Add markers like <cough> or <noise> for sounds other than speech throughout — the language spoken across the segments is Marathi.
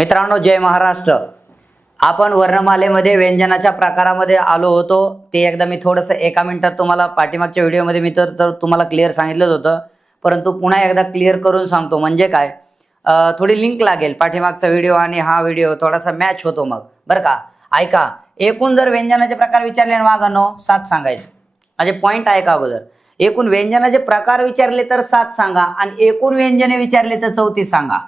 मित्रांनो जय महाराष्ट्र. आपण वर्णमालेमध्ये व्यंजनाच्या प्रकारामध्ये आलो होतो. ते एकदा मी थोडंसं एका मिनिटात तुम्हाला पाठीमागच्या व्हिडिओमध्ये मी तर तर तुम्हाला क्लिअर सांगितलंच होतं. परंतु पुन्हा एकदा क्लिअर करून सांगतो म्हणजे काय? थोडी लिंक लागेल पाठीमागचा व्हिडिओ आणि हा व्हिडिओ थोडासा मॅच होतो मग. बरं का? ऐका एकूण जर व्यंजनाचे प्रकार विचारले ना वागानो सात सांगायचं. म्हणजे पॉईंट आहे का अगोदर? एकूण व्यंजनाचे प्रकार विचारले तर सात सांगा आणि एकूण व्यंजने विचारले तर चौतीस सांगा.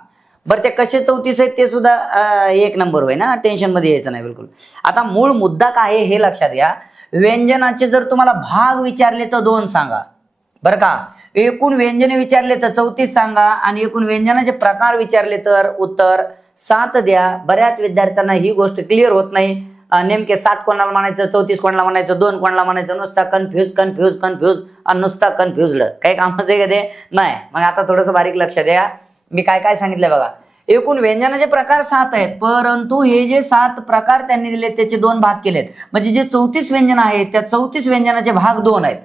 बरं ते कसे चौतीस आहेत ते सुद्धा एक नंबर होय ना? टेन्शनमध्ये यायचं नाही बिलकुल. आता मूळ मुद्दा काय आहे हे लक्षात घ्या. व्यंजनाचे जर तुम्हाला भाग विचारले तर दोन सांगा. बरं का? एकूण व्यंजने विचारले तर चौतीस सांगा आणि एकूण व्यंजनाचे प्रकार विचारले तर उत्तर सात द्या. बऱ्याच विद्यार्थ्यांना ही गोष्ट क्लिअर होत नाही. नेमके सात कोणाला म्हणायचं चौतीस कोणाला म्हणायचं दोन कोणाला म्हणायचं नुसता कन्फ्यूज कन्फ्यूज कन्फ्यूज आणि नुसता कन्फ्युजड काही कामाचं आहे का ते? नाही. मग आता थोडंसं बारीक लक्ष द्या. मी काय काय सांगितलंय बघा. एकूण व्यंजनाचे प्रकार सात आहेत. परंतु हे जे सात प्रकार त्यांनी दिले त्याचे दोन भाग केलेत. म्हणजे जे चौतीस व्यंजन आहेत त्या चौतीस व्यंजनाचे भाग दोन आहेत.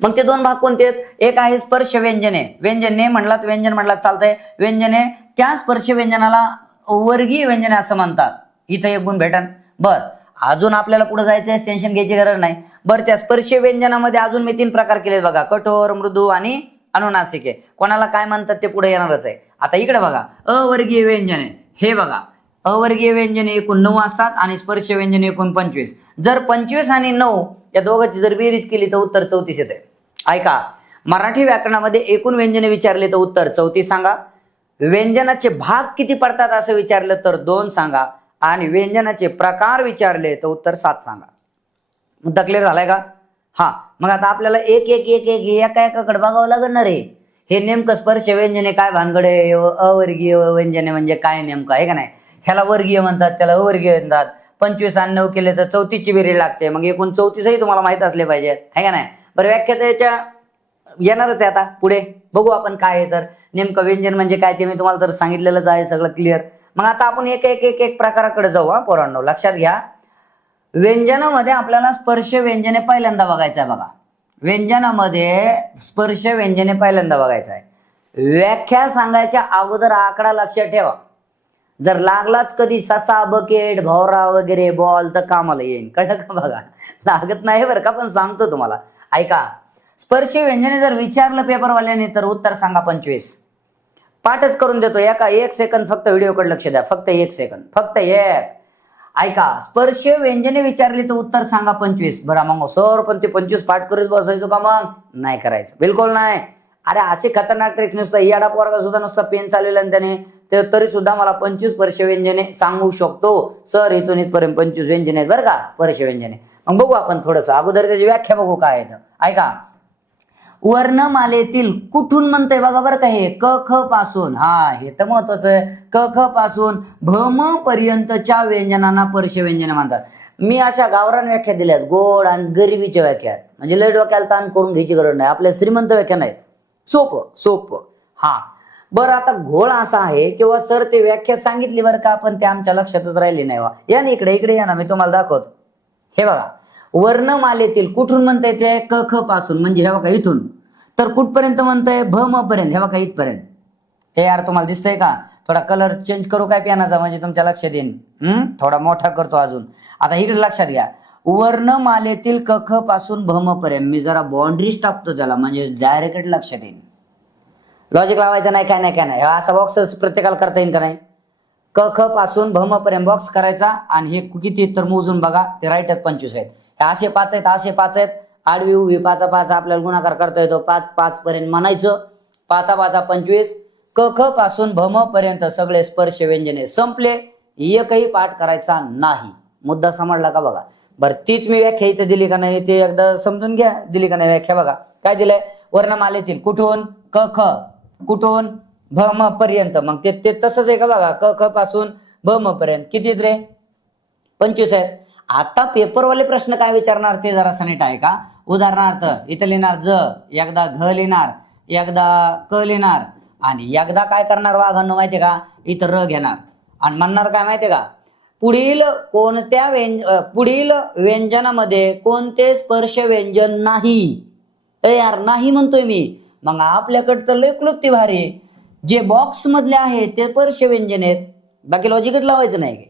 मग ते दोन भाग कोणते आहेत? एक आहे स्पर्श व्यंजने. व्यंजने म्हणलात व्यंजन म्हणलात चालतंय. व्यंजने त्या स्पर्श व्यंजनाला वर्गीय व्यंजने असं म्हणतात. इथं एक गुण भेटन. बर. अजून आपल्याला पुढे जायचं आहे टेन्शन घ्यायची गरज नाही. बरं त्या स्पर्श व्यंजनामध्ये अजून मी तीन प्रकार केलेत बघा. कठोर मृदू आणि अनुनासिके कोणाला काय म्हणतात ते पुढे येणारच आहे. आता इकडे बघा अवर्गीय व्यंजने. हे बघा अवर्गीय व्यंजने एकूण नऊ असतात आणि स्पर्श व्यंजने एकूण पंचवीस. जर पंचवीस आणि नऊ या दोघांची जर बेरीज केली तर उत्तर चौतीस येते ऐका मराठी व्याकरणामध्ये एकूण व्यंजने विचारले तर उत्तर चौतीस सांगा. व्यंजनाचे भाग किती पडतात असं विचारलं तर दोन सांगा. आणि व्यंजनाचे प्रकार विचारले तर उत्तर सात सांगा. मुद्दा क्लिअर झालाय का? हा मग आता आपल्याला एक एक एक एक एका एकाकडे बघावं लागणार आहे. हे नेमकं स्पर्श व्यंजने काय भानगडे अवर्गीय व्यंजने म्हणजे काय नेमकं आहे का नाही? ह्याला वर्गीय म्हणतात त्याला अवर्गीय म्हणतात. पंचवीस आणि नऊ केले तर चौतीसची बेरी लागते. मग एकूण चौतीसही तुम्हाला माहीत असले पाहिजे. आहे का नाही? बरं व्याख्या त्याच्या येणारच आहे आता. पुढे बघू आपण काय आहे तर. नेमकं व्यंजन म्हणजे काय ते मी तुम्हाला तर सांगितलेलंच आहे सगळं क्लिअर मग आता आपण एक एक एक एक प्रकाराकडे जाऊ हा पोरांनो. लक्षात घ्या. व्यंजनामध्ये आपल्याला स्पर्श व्यंजने पहिल्यांदा बघायचं आहे बघा. व्यंजनामध्ये स्पर्श व्यंजने पहिल्यांदा बघायचं आहे. व्याख्या सांगायच्या अगोदर आकडा लक्षात ठेवा. जर लागलाच कधी ससा बकेट भवरा वगैरे बॉल तर कामाला येईन. कळलं का बघा? लागत नाही बरं का पण सांगतो तुम्हाला. ऐका. स्पर्श व्यंजने जर विचारलं पेपरवाल्याने तर उत्तर सांगा पंचवीस. पाठच करून देतो. एका एक सेकंद फक्त व्हिडिओकडे लक्ष द्या. फक्त एक सेकंद. फक्त एक. ऐका स्पर्श व्यंजने विचारली तर उत्तर सांगा पंचवीस. बरं मग सर पण ते पंचवीस पाठ करत बसायचो का मग? नाही करायचं. बिलकुल नाही. अरे असे खतरनाक ट्रिक्स नुसतं याडा पोरगा सुद्धा नुसता पेन चालवला आणि त्याने ते तरी सुद्धा मला पंचवीस स्पर्श व्यंजने सांगू शकतो. सर इथून इथपर्यंत पंचवीस व्यंजने आहेत बरं का स्पर्श व्यंजने. मग बघू आपण थोडंसं. अगोदर त्याची व्याख्या बघू काय आहे ऐका वर्णमालेतील कुठून म्हणतोय बघा बरं का हे क ख पासून. हा हे तर महत्वाचं आहे. क ख पासून भम पर्यंतच्या व्यंजनांना परश व्यंजन म्हणतात. मी अशा गावरान व्याख्या दिल्यात गोड आणि गरिबीच्या व्याख्या म्हणजे लय डोक्याला ताण करून घ्यायची गरज नाही. आपल्या श्रीमंत व्याख्या नाहीत. सोपं सोपं. हा. बरं आता घोळ असा आहे किंवा सर ते व्याख्या सांगितली बरं का पण ते आमच्या लक्षातच राहिली नाही. वा या ना इकडे इकडे या ना मी तुम्हाला दाखवतो. हे बघा. वर्णमालेतील कुठून म्हणता येते क ख पासून. म्हणजे हे बघा इथून. तर कुठपर्यंत म्हणताय? भ म पर्यंत. हे बघा इथपर्यंत. हे यार तुम्हाला दिसतंय का? थोडा कलर चेंज करू काय पियानाचा? म्हणजे तुमच्या लक्षात येईन. हम्म थोडा मोठा करतो अजून. आता इकडे लक्षात घ्या. वर्णमालेतील क ख पासून भम पर्यंत. मी जरा बाउंड्रीज टाकतो त्याला. म्हणजे डायरेक्ट लक्षात येईल लॉजिक लावायचं नाही काय नाही काय नाही. असा बॉक्स प्रत्येकाला करता येईल का नाही? क ख पासून भम पर्यंत बॉक्स करायचा. आणि हे किती तर मोजून बघा. ते राईटच पंचवीस आहेत. असे पाच आहेत असे पाच आहेत. आडवी उभी पाचा पाच आपल्याला गुणाकार करता येतो. पाच पाच पर्यंत म्हणायचं पाचा पाचा पंचवीस. क ख पासून भम पर्यंत सगळे स्पर्श व्यंजने संपले. एकही पाठ करायचा नाही. मुद्दा समजला का बघा? बरं तीच मी व्याख्या इथे दिली का नाही ते एकदा समजून घ्या. दिली का नाही व्याख्या बघा? काय दिलंय? वर्णमालेतील कुठून? क ख. कुठून? भम पर्यंत. मग ते ते तसंच आहे का बघा? क ख पासून भ म पर्यंत. किती रे? पंचवीस आहेत आता पेपरवाले प्रश्न काय विचारणार ते जरा नीट आहे का? उदाहरणार्थ इथं लिहिणार ज एकदा घ लिहिणार एकदा क लिहिणार आणि एकदा काय करणार वाघांनो माहितीये का? इथं र घेणार. आणि म्हणणार काय माहितीये का? पुढील कोणत्या व्यंज पुढील व्यंजनामध्ये कोणते स्पर्श व्यंजन नाही? तयार यार नाही म्हणतोय मी. मग आपल्याकडे तर लय क्लुप्ती भारी जे बॉक्स मधले आहेत ते स्पर्श व्यंजन आहेत. बाकी लॉजिकच लावायचं नाही.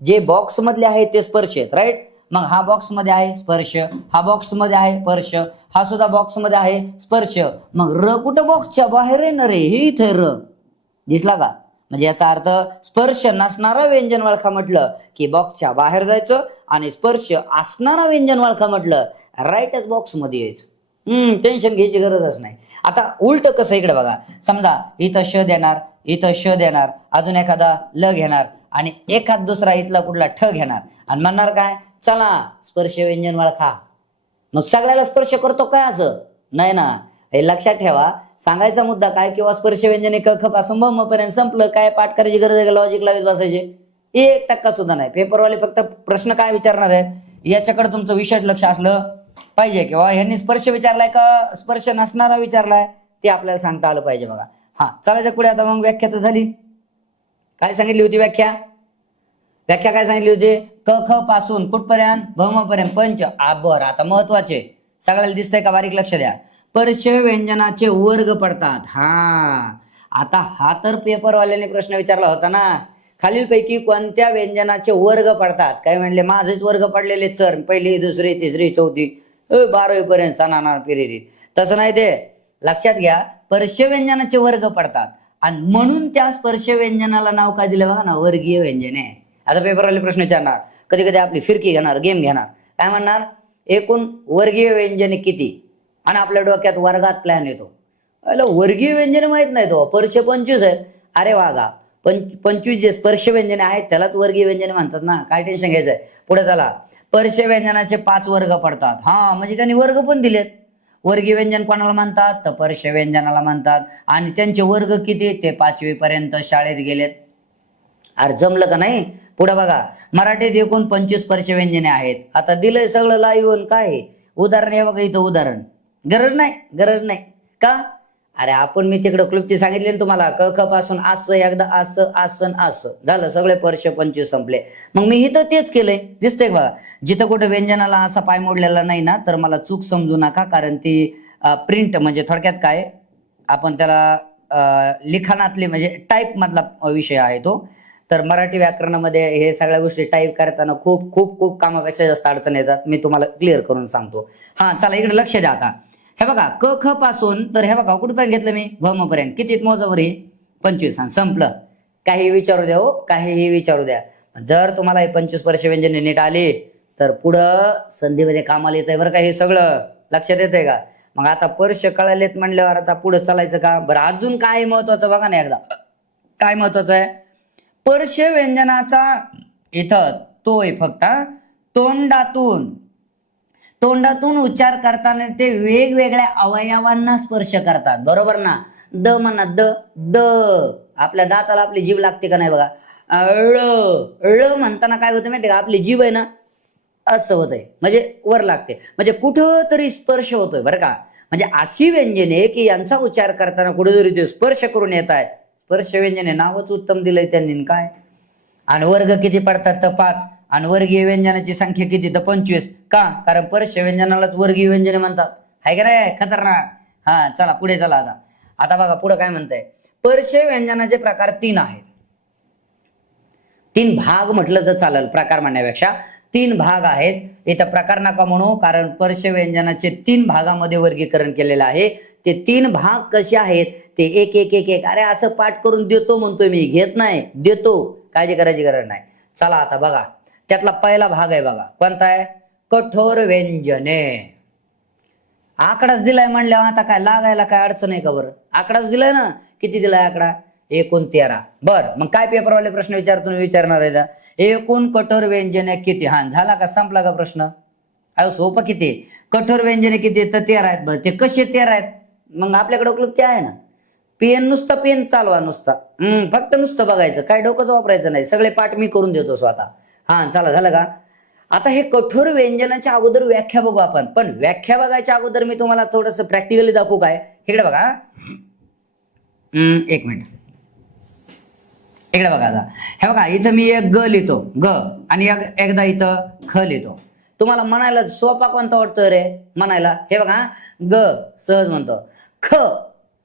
जे बॉक्स मधले आहेत ते स्पर्श आहेत राईट मग हा बॉक्समध्ये आहे स्पर्श हा बॉक्समध्ये आहे स्पर्श हा सुद्धा बॉक्समध्ये आहे स्पर्श. मग र कुठं बॉक्सच्या बाहेर आहे ना रे हे इथे र. दिसला का? म्हणजे याचा अर्थ स्पर्श नसणारा व्यंजन वळखा म्हटलं की बॉक्सच्या बाहेर जायचं आणि स्पर्श असणारा व्यंजन वळखा म्हटलं राईटच बॉक्समध्ये यायचं. हम्म टेन्शन घ्यायची गरजच नाही. आता उलट कसं इकडे बघा. समजा इथं श देणार इथं श देणार अजून एखादा ल घेणार. आणि एखाद दुसरा इथला कुठला ठ घेणार. आणि म्हणणार काय? चला स्पर्श व्यंजन वळखा मग सगळ्याला स्पर्श करतो काय असं? नाही ना. हे लक्षात ठेवा. सांगायचा मुद्दा काय किंवा स्पर्श व्यंजने क खप असं म पर्यंत संपलं काय पाठ करायची गरज आहे लॉजिक लावित बसायचे. एक टक्का सुद्धा नाही. पेपरवाले फक्त प्रश्न काय विचारणार आहेत? याच्याकडे तुमचं विशेष लक्ष असलं पाहिजे. किंवा ह्यांनी स्पर्श विचारलाय का? स्पर्श नसणारा विचारलाय ते आपल्याला सांगता आलं पाहिजे बघा. हा चालायचं पुढे आता मग व्याख्या तर झाली. काय सांगितली होती व्याख्या? व्याख्या काय सांगितली होती? क ख पासून कुठपर्यंत? भौमपर्यंत. पंच आभर. आता महत्त्वाचे. सगळ्याला दिसतंय का? बारीक लक्ष द्या. परश व्यंजनाचे वर्ग पडतात. हा. आता हा तर पेपरवाल्याने प्रश्न विचारला होता ना. खालीलपैकी कोणत्या व्यंजनाचे वर्ग पडतात? काय म्हणले? माझेच वर्ग पडलेले सर. पहिली दुसरी तिसरी चौथी. बारावी पर्यंत सणाना पिरियड. तसं नाही ते. लक्षात घ्या. परश्य व्यंजनाचे वर्ग पडतात. आणि म्हणून त्या स्पर्श व्यंजनाला नाव काय दिलं बघा ना वर्गीय व्यंजने आता पेपरवाले प्रश्न विचारणार. कधी कधी आपली फिरकी घेणार गेम घेणार. काय म्हणणार? एकूण वर्गीय व्यंजने किती? आणि आपल्या डोक्यात वर्गात प्लॅन येतो. अरे वर्गीय व्यंजन माहीत नाही तो. स्पर्श पंचवीस आहेत. अरे वागा पंच पंचवीस जे स्पर्श व्यंजने आहेत त्यालाच वर्गीय व्यंजने म्हणतात ना. काय टेन्शन घ्यायचंय? पुढे चला. स्पर्श व्यंजनाचे पाच वर्ग पडतात. हा म्हणजे त्यांनी वर्ग पण दिलेत. वर्गीय व्यंजन कोणाला म्हणतात? तर परश व्यंजनाला म्हणतात. आणि त्यांचे वर्ग किती? ते पाचवी पर्यंत शाळेत गेलेत. अरे जमलं का नाही? पुढे बघा. मराठीत एकूण पंचवीस स्पर्श व्यंजने आहेत. आता दिलंय सगळं लाईव्ह काय? उदाहरण हे बघा इथं उदाहरण. गरज नाही. गरज नाही. का? अरे आपण मी तिकडं क्लुप्ती सांगितली ना तुम्हाला क ख पासून असं एकदा असं आसन असं झालं सगळे पर्श पंचवीस संपले. मग मी इथं तेच केलंय. दिसतंय बघा? जिथं कुठं व्यंजनाला असा पाय मोडलेला नाही ना तर मला चूक समजू नका कारण ती प्रिंट म्हणजे थोडक्यात काय? आपण त्याला लिखाणातले लिखाणातली म्हणजे टाईप मधला विषय आहे तो. तर मराठी व्याकरणामध्ये हे सगळ्या गोष्टी टाईप करताना खूप खूप खूप कामापेक्षा जास्त अडचण येतात. मी तुम्हाला क्लिअर करून सांगतो. हा चला इकडे लक्ष द्या आता. हे बघा क ख पासून तर हे बघा कुठपर्यंत घेतलं मी? भम पर्यंत किती मोजावर हे पंचवीस. हा संपलं. काही विचारू द्या हो काहीही विचारू द्या. जर तुम्हाला हे पंचवीस वर्ष व्यंजने नीट आले तर पुढं संधीमध्ये कामाला येत आहे बरं का हे सगळं? लक्षात येतंय का? मग आता पर्श कळालेत म्हणल्यावर आता पुढं चालायचं का? बरं अजून काय महत्वाचं बघा ना एकदा. काय महत्वाचं आहे? पर्श व्यंजनाचा इथं तो आहे फक्त तोंडातून. तोंडातून उच्चार करताना ते वेगवेगळ्या अवयवांना स्पर्श करतात. बरोबर ना? द म्हणा द द. आपल्या दाताला आपली जीभ लागते का नाही बघा? ळ ळ म्हणताना काय होतं माहिती का? आपली जीभ आहे ना असं होतंय. म्हणजे वर लागते. म्हणजे कुठं तरी स्पर्श होतोय बरं का? म्हणजे अशी व्यंजने की यांचा उच्चार करताना कुठेतरी ते स्पर्श करून येत आहेत. स्पर्श व्यंजने नावच उत्तम दिलंय त्यांनी काय? आणि वर्ग किती पडतात? तर पाच. आणि वर्गीय व्यंजनाची संख्या किती? तर पंचवीस. का? कारण परश व्यंजनालाच वर्गीय व्यंजने म्हणतात. हाय का नाही? खतरनाक. हा चला पुढे चला आता. आता बघा पुढे काय म्हणताय. परश व्यंजनाचे प्रकार तीन आहेत. तीन भाग म्हटलं तर चालेल प्रकार म्हणण्यापेक्षा. तीन भाग आहेत. इथं प्रकार नका म्हणू कारण पर्श व्यंजनाचे तीन भागामध्ये वर्गीकरण केलेलं आहे. ते तीन भाग कसे आहेत? ते एक एक एक एक. अरे असं पाठ करून देतो म्हणतोय मी. घेत नाही. देतो. काळजी करायची गरज नाही. चला आता बघा. त्यातला पहिला भाग आहे बघा. कोणता आहे? कठोर व्यंजने. आकडाच दिलाय म्हणल्यावर आता काय लागायला काय अडचण आहे का बरं? आकडाच दिलाय ना? किती दिलाय आकडा? एकूण तेरा. बर मग काय पेपरवाले प्रश्न विचारतो विचारणार आहे एकूण कठोर व्यंजने किती? हा झाला का? संपला का प्रश्न? अहो सोपं किती? कठोर व्यंजने किती तर तेरा आहेत बरं. ते कसे तेरा आहेत? मग आपल्याकडे उपलब्ध आहे ना? पेन नुसता पेन चालवा नुसता. हम्म फक्त नुसतं बघायचं. काय डोकंच वापरायचं नाही. सगळे पाठ मी करून देतो स्वतः. हा चला झालं का? आता हे कठोर व्यंजनाच्या अगोदर व्याख्या बघू आपण. पण व्याख्या बघायच्या अगोदर मी तुम्हाला थोडस प्रॅक्टिकली दाखवू काय? इकडे बघा हम्म, एक मिनिट. इकडे बघा आता. हे बघा इथं मी एक ग लिहितो. ग. आणि एकदा इथं ख लिहितो. तुम्हाला म्हणायला सोपा कोणता वाटतो रे? म्हणायला हे बघा ग सहज म्हणतो. ख.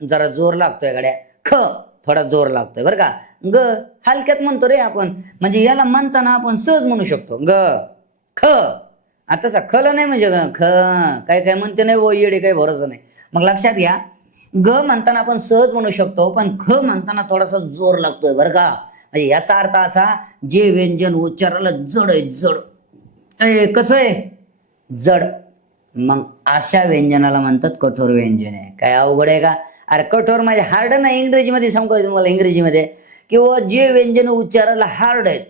जरा जोर लागतोय गड्या. ख. थोडा जोर लागतोय बरं का? ग हलक्यात म्हणतो रे आपण. म्हणजे याला म्हणताना आपण सहज म्हणू शकतो. ग ख. आता खल नाही म्हणजे ग, ख. काय काय म्हणते नाही वो येडे काही भरोसा नाही. मग लक्षात घ्या. ग म्हणताना आपण सहज म्हणू शकतो पण ख म्हणताना थोडासा जोर लागतोय बरं का? म्हणजे याचा अर्थ असा जे व्यंजन उच्चाराला जड आहे जड. ए कसं आहे? जड. मग अशा व्यंजनाला म्हणतात कठोर व्यंजन आहे. काय अवघड आहे का? अरे कठोर म्हणजे हार्ड ना इंग्रजीमध्ये सांगतो तुम्हाला इंग्रजीमध्ये? किंवा जे व्यंजन उच्चाराला हार्ड आहेत.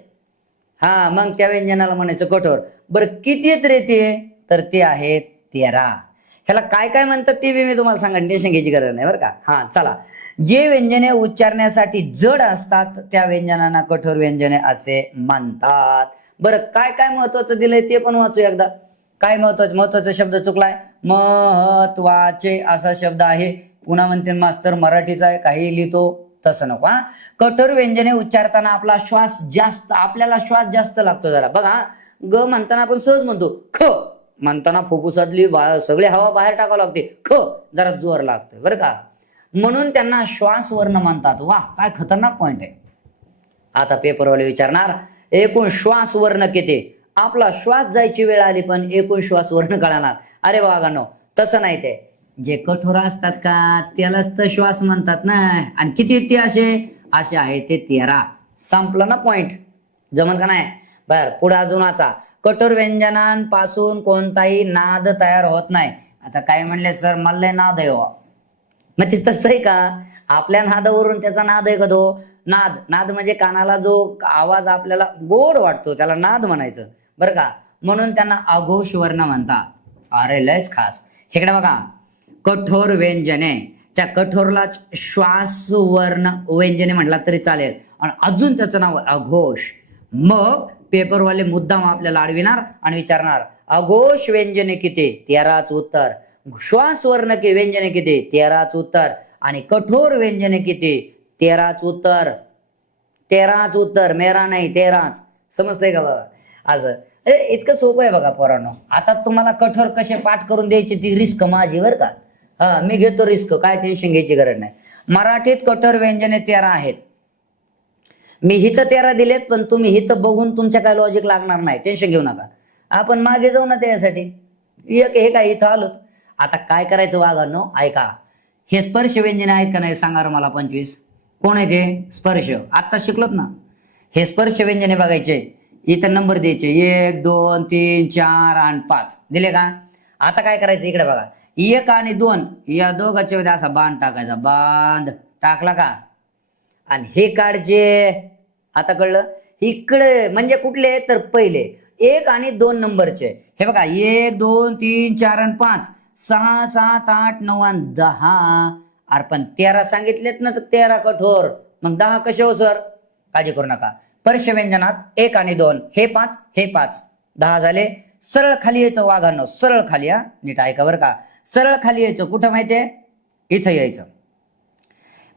हा मग त्या व्यंजनाला म्हणायचं कठोर. बरं किती आहेत रे ते? तर ते आहेत तेरा. ह्याला काय काय म्हणतात ते बी मी तुम्हाला सांगा टेन्शन घ्यायची गरज नाही बरं का? हा चला. जे व्यंजने उच्चारण्यासाठी जड असतात त्या व्यंजनांना कठोर व्यंजने असे म्हणतात. बरं काय काय महत्वाचं दिलंय ते पण वाचू एकदा. काय महत्वाचं महत्त्वाचा शब्द चुकलाय? महत्त्वाचे असा शब्द आहे. पुन्हा म्हणते मास्तर मराठीचा आहे काही लिहितो तसं नको हा. कठोर व्यंजने उच्चारताना आपला श्वास जास्त आपल्याला श्वास जास्त लागतो जरा. बघा ग म्हणताना आपण सहज म्हणतो ख. म्हणताना फुफ्फुसातली सगळी हवा बाहेर टाकावं लागते ख. जरा जोर लागतोय बरं का? म्हणून त्यांना श्वास वर्ण म्हणतात. वा काय खतरनाक पॉइंट आहे. आता पेपरवाले विचारणार एकूण श्वास वर्ण किती? आपला श्वास जायची वेळ आली पण एकूण श्वास वर्ण कळणार. अरे बागानो तसं नाही ते. जे कठोर असतात का त्यालाच तर श्वास म्हणतात ना. आणि किती ते असे? असे आहे ते तेरा. संपलं ना पॉइंट जमन का नाही? बर पुढे अजून कठोर व्यंजनांपासून कोणताही नाद तयार होत नाही. आता काय म्हणले सर मला नाद आहे हो. मग ते तसं आहे का? आपल्या नादावरून त्याचा नाद आहे का तो? नाद. नाद म्हणजे कानाला जो आवाज आपल्याला गोड वाटतो त्याला नाद म्हणायचं. बरं का? म्हणून त्यांना अघोष वर्ण म्हणतात. अरे लयच खास. इकडे बघा. कठोर व्यंजने. त्या कठोरलाच श्वास वर्ण व्यंजने म्हटला तरी चालेल. आणि अजून त्याचं नाव अघोष मग पेपरवाले मुद्दाम आपल्याला अडविणार आणि विचारणार अघोष व्यंजने किती? तेराच उत्तर. श्वासवर्ण की व्यंजने किती? तेराच उत्तर. आणि कठोर व्यंजने किती? तेराच उत्तर. तेराच उत्तर. मेरा नाही तेराच. समजतंय का बघा? असं. इतकं सोपं आहे बघा पोरांनो. आता तुम्हाला कठोर कसे पाठ करून द्यायची ती रिस्क माझी बरं का. हा मी घेतो रिस्क काय टेन्शन घ्यायची गरज नाही. मराठीत कठोर व्यंजने तेरा आहेत. मी हित तेरा दिलेत पण तुम्ही हित बघून तुमच्या काय लॉजिक लागणार नाही. टेन्शन घेऊ नका. आपण मागे जाऊ ना त्यासाठी. एक हे काय इथं आलो आता काय करायचं वाघांनो? ऐका. हे स्पर्श व्यंजने आहेत का नाही सांगा मला पंचवीस. कोण आहे ते? स्पर्श. आता शिकलोत ना? हे स्पर्श व्यंजने बघायचे. इथं नंबर द्यायचे. एक दोन तीन चार आणि पाच. दिले का? आता काय करायचं? इकडे बघा. एक आणि दोन या दोघांच्या मध्ये असा बांध टाकायचा. बांध. टाकला का? आणि हे काढचे. आता कळलं? इकडे म्हणजे कुठले? तर पहिले. एक आणि दोन नंबरचे. हे बघा एक दोन तीन चार आणि पाच. सहा सात आठ नऊ आणि दहा. अरे पण तेरा सांगितलेत ना तर तेरा कठोर. मग दहा कसे हो सर? काळजी करू नका. परश व्यंजनात एक आणि दोन. हे पाच हे पाच. दहा झाले. सरळ खाली यायचं वाघांनो. सरळ खाली हा. नीट ऐका बरं का. सरळ खाली यायचं. कुठं माहितीये? इथं यायचं.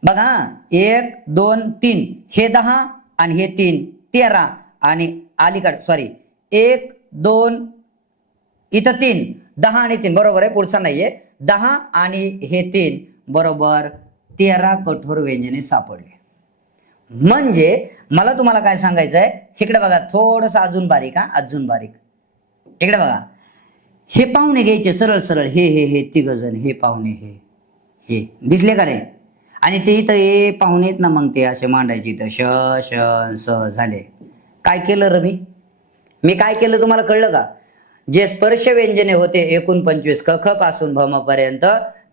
बघा एक दोन तीन. हे दहा आणि हे तीन. तेरा आणि अलीकड सॉरी एक दोन इथं तीन. दहा आणि तीन. बरोबर आहे? पुढचा नाहीये. दहा आणि हे तीन. बरोबर. तेरा कठोर व्यंजने सापडले. म्हणजे मला तुम्हाला काय सांगायचं आहे इकडे बघा थोडस अजून बारीक हा. अजून बारीक. इकडे बघा. हे पाहुणे घ्यायचे सरळ सरळ. हे हे हे तिघ जण हे पाहुणे हे हे. दिसले का रे? आणि ते इथं हे पाहुणे ना मग ते असे मांडायचे इथं. श श स झाले. काय केलं र मी मी काय केलं तुम्हाला कळलं का? जे स्पर्श व्यंजने होते एकूण पंचवीस कखपासून भम पर्यंत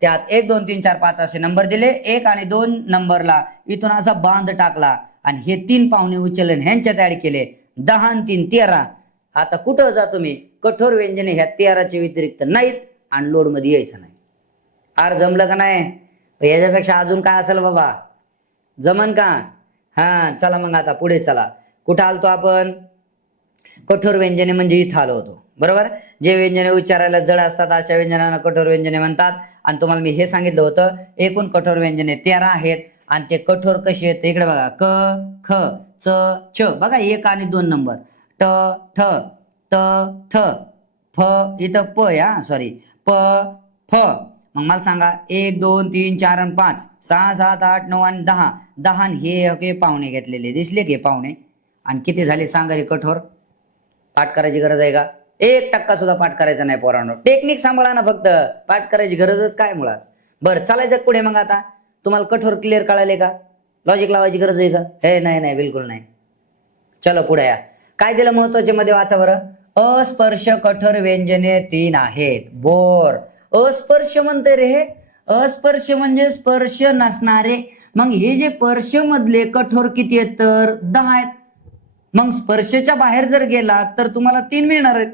त्यात एक दोन तीन चार पाच असे नंबर दिले. एक आणि दोन नंबरला इथून असा बांध टाकला आणि हे तीन पाहुणे उचलन ह्यांच्यात ऍड केले. दहा तीन तेरा. आता कुठं जा तुम्ही? कठोर व्यंजने ह्या तेराच्या व्यतिरिक्त नाहीत आणि लोडमध्ये यायचं नाही. आर जमलं का नाही? याच्यापेक्षा अजून काय असेल बाबा? जमन का? हा चला मग आता पुढे चला. कुठं आलतो आपण? कठोर व्यंजने म्हणजे इथं आलो होतो. बरोबर? जे व्यंजने उच्चारायला जड असतात अशा व्यंजनांना कठोर व्यंजने म्हणतात. आणि तुम्हाला मी हे सांगितलं होतं एकूण कठोर व्यंजने तेरा आहेत आणि ते कठोर कसे आहेत इकडे बघा. क ख च छ बघा एक आणि दोन नंबर. ट ठ. त थ फ इथं प या सॉरी प फ. मग मला सांगा एक दोन तीन चार आणि पाच. सहा सात आठ नऊ आणि दहा. दहा हे ओके पाहुणे घेतलेले दिसले की पाहुणे. आणि किती झाले सांगा रे कठोर. पाठ करायची गरज आहे का? एक टक्का सुद्धा पाठ करायचा नाही पोरांनो. टेक्निक सांभाळा ना फक्त. पाठ करायची गरजच काय मुळात? बरं चालायचं पुढे मग आता? तुम्हाला कठोर क्लिअर कळाले का? लॉजिक लावायची गरज आहे का? हे नाही नाही बिलकुल नाही. चलो पुढे या. काय दिलं महत्त्वाचे मध्ये वाचा बरं? अस्पर्श कठोर व्यंजने तीन आहेत. बोर. अस्पर्श म्हणते रे अस्पर्श म्हणजे स्पर्श नसणारे. मग हे जे स्पर्श मधले कठोर किती आहेत तर? दहा आहेत. मग स्पर्शच्या बाहेर जर गेला तर तुम्हाला तीन मिळणार आहेत.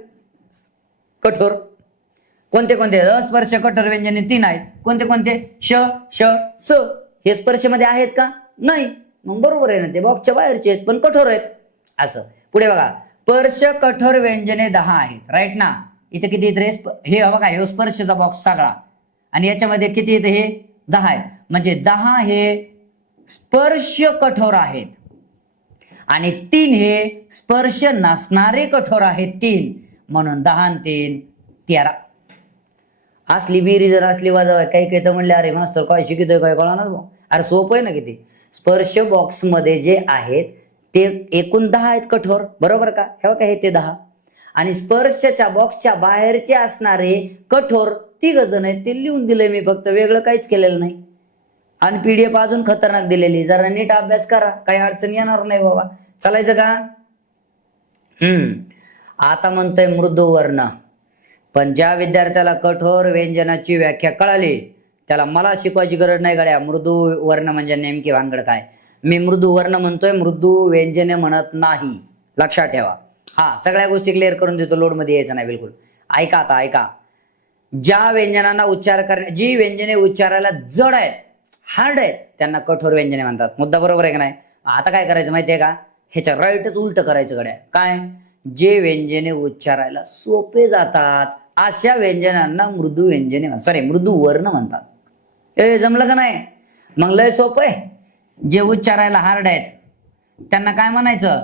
कठोर. कोणते कोणते? अस्पर्श कठोर व्यंजने तीन आहेत. कोणते कोणते? श श स. हे स्पर्शमध्ये आहेत का? नाही. मग बरोबर आहे ना ते. बॉक्सच्या बाहेरचे आहेत पण कठोर आहेत. असं. पुढे बघा. स्पर्श कठोर व्यंजने दहा आहेत राईट ना? इथे किती येत रे? हे बघा हे स्पर्शचा बॉक्स सगळा. आणि याच्यामध्ये किती येते हे? दहा आहेत. म्हणजे दहा हे स्पर्श कठोर आहेत. आणि तीन हे स्पर्श नसणारे कठोर आहेत तीन. म्हणून दहा आणि तीन तेरा. असली बिरी जर असली वाजवा काही काही तर म्हणले अरे मास्तर काय शिकितोय काय कळणार ना अरे सोपं आहे ना किती? स्पर्श बॉक्समध्ये जे आहेत ते एकूण दहा आहेत कठोर बरोबर का? हे का हे ते दहा. आणि स्पर्शच्या बॉक्सच्या बाहेरचे असणारे कठोर तिघ जण आहेत ते लिहून दिले मी फक्त वेगळं काहीच केलेलं नाही. आणि पीडीएफ अजून खतरनाक दिलेली जरा नीट अभ्यास करा काही अडचण येणार नाही बाबा. चालायचं का? हम्म. आता म्हणतोय मृदू वर्ण पण ज्या विद्यार्थ्याला कठोर व्यंजनाची व्याख्या कळाली त्याला मला शिकवायची गरज नाही गड्या. मृदू वर्ण म्हणजे नेमकी भानगड काय? मी मृदू वर्ण म्हणतोय मृदू व्यंजने म्हणत नाही. लक्षात ठेवा. हा सगळ्या गोष्टी क्लिअर करून देतो लोडमध्ये यायचं नाही बिलकुल. ऐका आता ऐका. ज्या व्यंजनांना उच्चार करण्या जी व्यंजने उच्चारायला जड आहेत हार्ड आहेत त्यांना कठोर व्यंजने म्हणतात. मुद्दा बरोबर आहे का नाही? आता काय करायचं माहितीये का? ह्याच्या राईटच उलट करायचं गड्या. काय? जे व्यंजने उच्चारायला सोपे जातात अशा व्यंजनांना मृदू व्यंजने सॉरी मृदू वर्ण म्हणतात. ए जमलं का नाही? मग लय सोपं आहे. जे उच्चारायला हार्ड आहेत त्यांना काय म्हणायचं?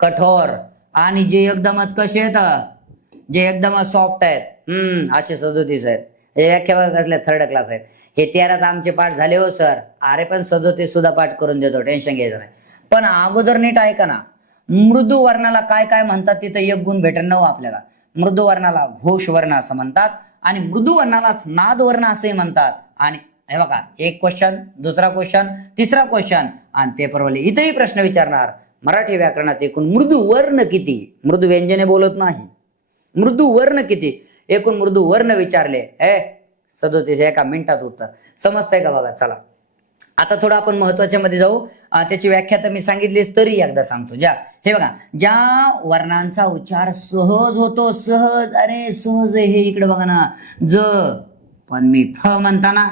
कठोर. आणि जे एकदमच कसे आहेत जे एकदमच सॉफ्ट आहेत हम्म असे सदोतीस आहेत. हे व्याख्या बघा थर्ड क्लास आहेत. हे तेरात आमचे पाठ झाले हो सर अरे पण सदोतीस सुद्धा पाठ करून देतो टेन्शन घ्यायचं नाही. पण अगोदर नीट ऐका ना. मृदू वर्णाला काय काय म्हणतात तिथं एक गुण भेटेल नव हो आपल्याला. मृदू वर्णाला घोष वर्ण असं म्हणतात आणि मृदू वर्णालाच नाद वर्ण असंही म्हणतात. आणि हे बघा एक क्वेश्चन दुसरा क्वेश्चन तिसरा क्वेश्चन आणि पेपरवाले इथेही प्रश्न विचारणार मराठी व्याकरणात एकूण मृदू वर्ण किती? मृदू व्यंजने बोलत नाही. मृदू वर्ण किती? एकूण मृदू वर्ण विचारले. हे सदोतीस एका मिनिटात उत्तर. समजतंय का बघा? चला. आता थोडं आपण महत्त्वाच्या मध्ये जाऊ. त्याची व्याख्या तर मी सांगितलीच तरी एकदा सांगतो. ज्या हे बघा ज्या वर्णांचा उच्चार सहज होतो सहज अरे सहज हे इकडे बघा ना. ज पण मी फ म्हणताना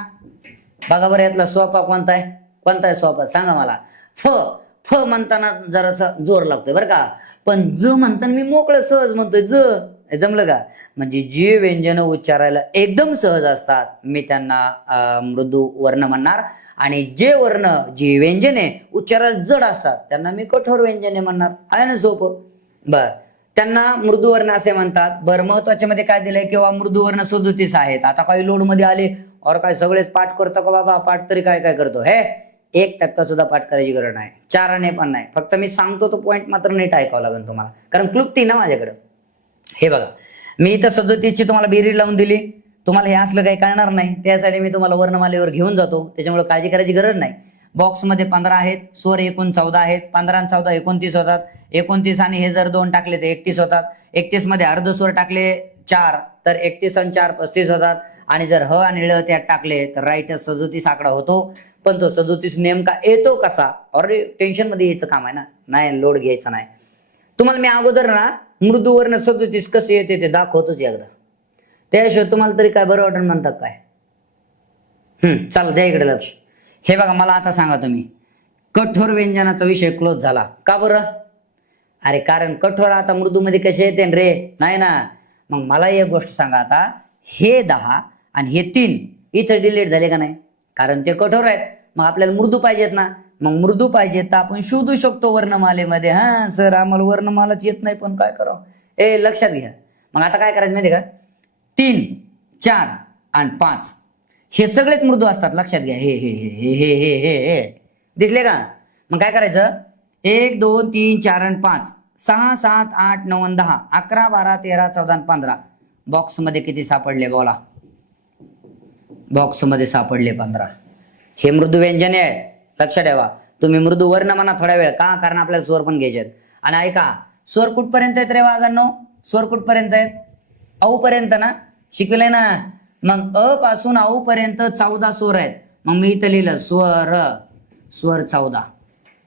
बघा बरं यातला सोपा कोणता आहे? कोणता आहे सोपा? सांगा मला. फ फ म्हणताना जरासा जोर लागतोय बरं का? पण ज म्हणताना मी मोकळं सहज म्हणतोय. ज. जमलं का? म्हणजे जे व्यंजन उच्चारायला एकदम सहज असतात. मी त्यांना मृदू वर्ण म्हणणार. आणि जे वर्ण जी व्यंजने उच्चारायला जड असतात त्यांना मी कठोर व्यंजने म्हणणार. आहे ना सोपं? बर. त्यांना मृदू वर्ण असे म्हणतात. बर महत्त्वाच्या मध्ये काय दिलंय? किंवा मृदू वर्ण सदोतीस आहेत. आता काही लोडमध्ये आले और काय सगळेच पाठ करतो का बाबा? पाठ तरी काय काय करतो? हे? एक टक्का सुद्धा पाठ करायची गरज नाही. चाराने पण नाही. फक्त मी सांगतो तो पॉईंट मात्र नीट ऐकावं लागेल तुम्हाला. कारण क्लुप्ती ना माझ्याकडे. हे बघा. मी इथं सदोतीची तुम्हाला बेरीज लावून दिली. तुम्हाला हे असलं काही कळणार नाही. त्यासाठी मी तुम्हाला वर्णमालेवर घेऊन जातो. त्याच्यामुळे काळजी करायची गरज नाही. बॉक्समध्ये पंधरा आहेत. स्वर एकूण चौदा आहेत. पंधरा आणि चौदा एकोणतीस होतात. एकोणतीस आणि हे जर दोन टाकले तर एकतीस होतात. एकतीसमध्ये अर्ध स्वर टाकले चार तर एकतीस आणि चार पस्तीस होतात. आणि जर ह आणि ळ त्यात टाकले तर राईट सदोतीस आकडा होतो. पण तो सदोतीस नेमका येतो कसा? अरे टेन्शनमध्ये यायचं काम आहे ना? नाही लोड घ्यायचा नाही. तुम्हाला मी अगोदर ना मृदूवर्ण सदोतीस कसे येते ते दाखवतोच एकदा. त्याशिवाय तुम्हाला तरी काय बरं वाटण म्हणतात काय? हम्म चला द्या इकडे लक्ष. हे बघा मला आता सांगा तुम्ही. कठोर व्यंजनाचा विषय क्लोज झाला. का बरं? अरे कारण कठोर आता मृदूमध्ये कसे येते रे? नाही ना? मग मला एक गोष्ट सांगा आता. हे दहा आणि हे तीन इथं डिलीट झाले का नाही? कारण ते कठोर आहेत. मग आपल्याला मृदू पाहिजेत ना? मग मृदू पाहिजेत तर आपण शोधू शकतो वर्णमालेमध्ये. हा सर आम्हाला वर्णमालाच येत नाही पण काय करावं? ए लक्षात घ्या. मग आता काय करायचं माहिती का? तीन चार आणि पाच. हे सगळेच मृदू असतात. लक्षात घ्या. हे हे हे हे हे हे हे दिसले का? मग काय करायचं? एक दोन तीन चार आणि पाच. सहा सात आठ नऊ दहा. अकरा बारा तेरा चौदा पंधरा. बॉक्समध्ये किती सापडले बोला. बॉक्समध्ये सापडले पंधरा. हे मृदू व्यंजने आहेत. लक्षात ठेवा. तुम्ही मृदू वर्ण म्हणा थोड्या वेळ. का? कारण आपल्याला स्वर पण घ्यायचे आहेत. आणि ऐका स्वर कुठपर्यंत आहेत रे वागांनो स्वर कुठपर्यंत आहेत? औ पर्यंत ना? शिकले ना? मग अ पासून औ पर्यंत चौदा स्वर आहेत. मग मी इथं लिहिलं स्वर स्वर चौदा.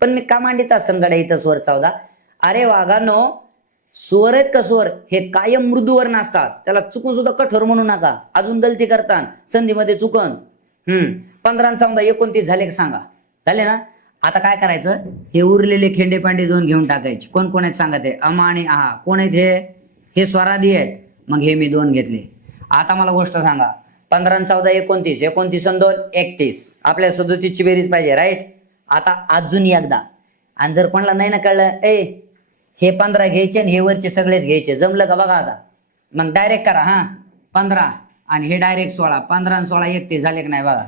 पण मी का मांडित असन गड्या इथं स्वर चौदा? अरे वाघांनो स्वर आहेत का स्वर? हे कायम मृदूवर्ण असतात त्याला चुकून सुद्धा कठोर म्हणू नका. अजून गलती करतान. संधीमध्ये चुकन. हम्म. पंधरा समजा चौदा एकोणतीस झाले का सांगा. झाले ना? आता काय करायचं? हे उरलेले खेंडे पांडे दोन घेऊन टाकायचे. कोण कोण आहेत सांगा ते? अमा आणि आहा. कोण आहेत हे? हे स्वराधी आहेत. मग हे मी दोन घेतले. आता मला गोष्ट सांगा. पंधरा चौदा एकोणतीस. एकोणतीस आणि दोन एकतीस. आपल्या सदोतीसची बेरीज पाहिजे राईट आता अजून एकदा. आणि जर कोणाला नाही ना कळलं ए हे पंधरा घ्यायचे आणि हे वरचे सगळेच घ्यायचे. जमलं का बघा आता? मग डायरेक्ट करा हा. पंधरा आणि हे डायरेक्ट सोळा. पंधरा आणि सोळा एकतीस झाले की नाही बघा?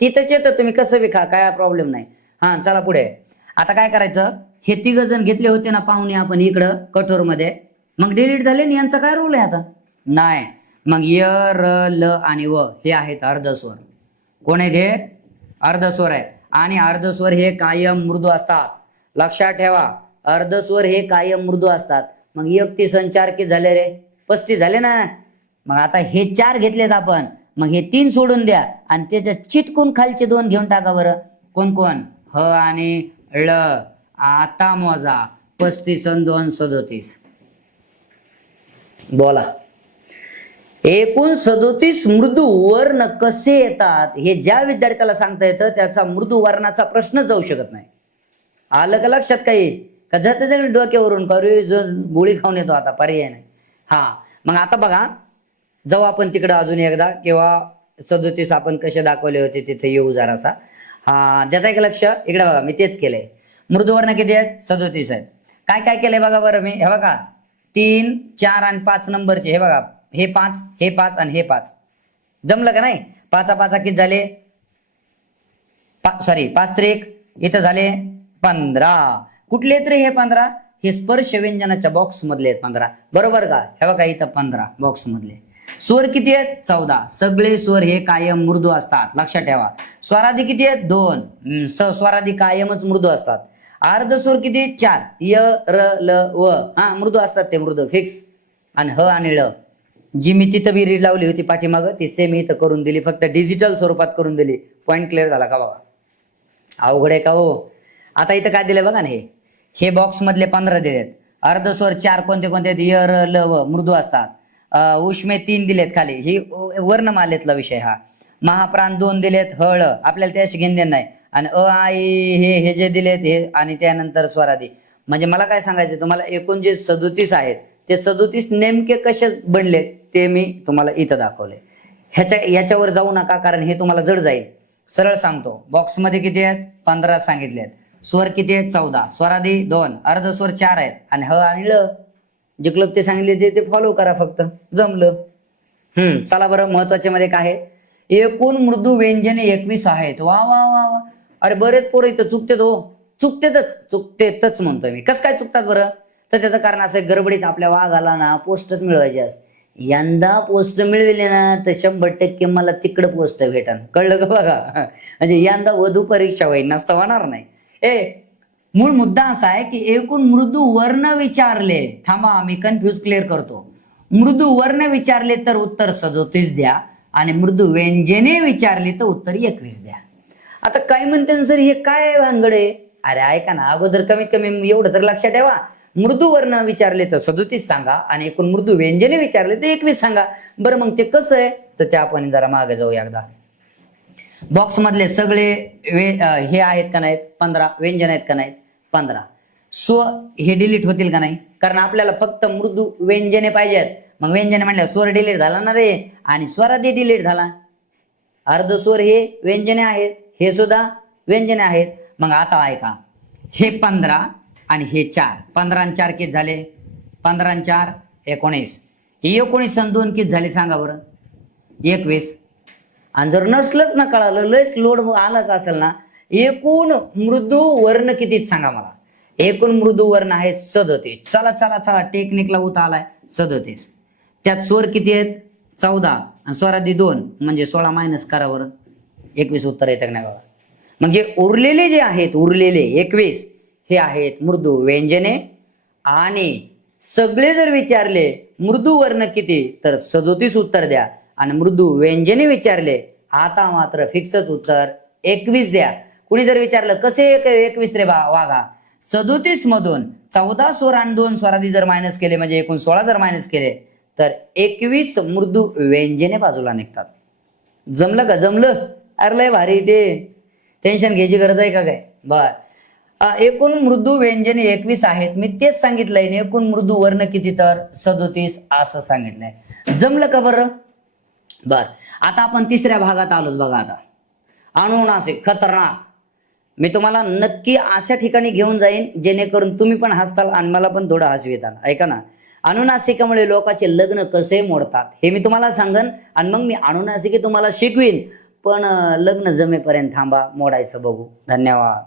तिथंच येतं. तुम्ही कसं विका काय प्रॉब्लेम नाही. हा चला पुढे. आता काय करायचं? हे तिघ जण घेतले होते ना पाहुणे आपण इकडं कठोरमध्ये. मग डिलीट झाले ना यांचा काय रोल आहे आता? नाही. मग य र ल आणि व हे आहेत अर्धस्वर. कोण आहेत हे? अर्धस्वर आहेत आणि अर्धस्वर हे कायम मृदू असतात. लक्षात ठेवा. अर्धस्वर हे कायम मृदू असतात. मग एकतीस संचार चार झाले रे? पस्तीस झाले ना? मग आता हे चार घेतलेत आपण. मग हे तीन सोडून द्या. आणि त्याच्या चिटकून खालचे दोन घेऊन टाका बरं. कोण कोण? ह आणि ळ आता मोजा. पस्तीस आणि दोन सदोतीस. बोला. एकूण सदोतीस मृदू वर्ण कसे येतात? हे ज्या विद्यार्थ्याला सांगता येतं त्याचा मृदू वर्णाचा प्रश्न जाऊ शकत नाही. आलं का लक्षात काही? का जाते जाईल डोक्यावरून करू गोळी खाऊन येतो आता पर्याय नाही. हा मग आता बघा जाऊ आपण तिकडं अजून एकदा किंवा सदोतीस आपण कसे दाखवले होते तिथे येऊ जरासा. हा देता का लक्ष? इकडे बघा मी तेच केलंय. मृदुवर्ण किती आहेत? सदोतीस आहेत. काय काय केलंय बघा बरं मी? हे बघा तीन चार आणि पाच नंबरचे हे बघा हे पाच हे पाच आणि हे पाच. जमलं का नाही? पाचा पाचा किती झाले? सॉरी पाच त्रिक. इथं झाले पंधरा. कुठले तर हे पंधरा? हे स्पर्श व्यंजनाच्या बॉक्स मधले आहेत पंधरा. बरोबर का? हे बघा इथं पंधरा बॉक्स मधले. स्वर किती आहेत? चौदा. सगळे स्वर हे कायम मृदू असतात. लक्षात ठेवा. स्वराधी किती आहेत? दोन. स स्वराधी कायमच मृदू असतात. अर्ध स्वर किती? आहेत? चार. य र ल व. हा मृदू असतात ते मृदू. फिक्स आणि ह आणि ळ. जी मी तिथं विरीज लावली होती पाठीमागं ती सेम इथं करून दिली. फक्त डिजिटल स्वरूपात करून दिली. पॉईंट क्लिअर झाला का बाबा? अवघड आहे का हो? आता इथं काय दिलंय बघा ना हे. हे बॉक्स मधले पंधरा दिलेत अर्धस्वर चार कोणते कोणते आहेत? ल व मृदू असतात. उष्मे तीन दिलेत खाली. ही वर्णमालेतला विषय हा. महाप्राण दोन दिलेत हळ आपल्याला त्याशी घेण देण नाही. आणि अ आई हे हे जे दिलेत हे आणि त्यानंतर स्वरादी. म्हणजे मला काय सांगायचं तुम्हाला एकूण जे सदोतीस आहेत ते सदोतीस नेमके कसे बनले ते मी तुम्हाला इथं दाखवले. ह्याच्या याच्यावर जाऊ नका कारण हे तुम्हाला जड जाईल. सरळ सांगतो. बॉक्समध्ये किती आहेत? पंधरा सांगितले आहेत स्वर किती आहेत? चौदा. स्वरादी दोन. अर्ध स्वर चार आहेत. आणि ह आणि ल जे क्लब ते सांगितले ते ते फॉलो करा फक्त. जमलं. हम्म चला बरं महत्त्वाचे मध्ये काय आहे? एकूण मृदू व्यंजने एकवीस आहेत. वा वा वा वा. अरे बरेच पोरं इथं चुकतेत हो. चुकतेतच. चुकतेतच म्हणतोय मी. कसं काय चुकतात बरं? तर त्याचं कारण असं गडबडीत आपल्या वाघाला ना पोस्टच मिळवायचे असते. यंदा पोस्ट मिळविले ना तर शंभर टक्के मला तिकडं पोस्ट भेटन. कळलं का बघा? <laughs> म्हणजे यंदा वधू परीक्षा होईल. नसता होणार नाही. ए मूळ मुद्दा असा आहे की एकूण मृदू वर्ण विचारले थांबा मी कन्फ्यूज क्लिअर करतो. मृदू वर्ण विचारले तर उत्तर सदोतीस द्या आणि मृदू व्यंजने विचारली तर उत्तर एकवीस द्या. आता काय म्हणते ना सर हे काय भानगड आहे अरे ऐका ना अगोदर कमीत कमी एवढं तर लक्षात ठेवा. मृदू वर्ण विचारले तर सदोतीस सांगा आणि एकूण मृदू व्यंजने विचारले तर एकवीस सांगा. बरं मग ते कसं आहे? तर ते आपण जरा मागे जाऊ एकदा. बॉक्स मधले सगळे वे हे आहेत का नाहीत? पंधरा. व्यंजन आहेत का नाहीत? पंधरा. स्व हे डिलीट होतील का नाही? कारण आपल्याला फक्त मृदू व्यंजने पाहिजेत. मग व्यंजने म्हणल्या स्वर डिलीट झाला ना रे? आणि स्वरातही डिलीट झाला. अर्ध स्वर हे व्यंजने आहेत. हे सुद्धा व्यंजने आहेत. मग आता ऐका. हे पंधरा आणि हे चार. पंधरा आणि चार किती झाले? पंधरा आणि चार एकोणीस. हे एकोणीस आणि दोन किती झाले सांगा बरं? एकवीस. आणि जर नसलंच ना कळालं लयच लोड आलाच असेल ना एकूण मृदू वर्ण किती सांगा मला. एकूण मृदू वर्ण आहेत सदतीस. चला चला चला टेक्निकला उत आलाय सदतीस. त्यात स्वर किती आहेत? चौदा. आणि स्वराधी दोन म्हणजे सोळा मायनस करा बरं. एकवीस उत्तर येतं का नाही बघा म्हणजे उरलेले जे आहेत उरलेले एकवीस हे आहेत मृदू व्यंजने. आणि सगळे जर विचारले मृदू वर्ण किती? तर सदोतीस उत्तर द्या. आणि मृदू व्यंजने विचारले. आता मात्र फिक्सच उत्तर एकवीस द्या. कुणी जर विचारलं कसे एक एकवीस रे बा वागा सदोतीस मधून चौदा स्वर आणि दोन स्वराधी जर मायनस केले म्हणजे एकूण सोळा जर मायनस केले तर एकवीस मृदू व्यंजने बाजूला निघतात. जमलं का? जमलं. अरे लय भारी ते. टेन्शन घ्यायची गरज आहे का काय? बर. एकूण मृदू व्यंजने एकवीस आहेत. मी तेच सांगितलंय एकूण मृदू वर्ण किती तर? सदोतीस असं सांगितलंय. जमलं का बरं? बर. आता आपण तिसऱ्या भागात आलोच बघा आता. अनुनासिक खतरनाक. मी तुम्हाला नक्की अशा ठिकाणी घेऊन जाईन जेणेकरून तुम्ही पण हसताल आणि मला पण थोडं हसू येताल. ऐका ना. अनुनासिकामुळे लोकांचे लग्न कसे मोडतात हे मी तुम्हाला सांगन आणि मग मी अनुनासिके तुम्हाला शिकवीन. पण लग्न जमेपर्यंत थांबा मोडायचं बघू. धन्यवाद.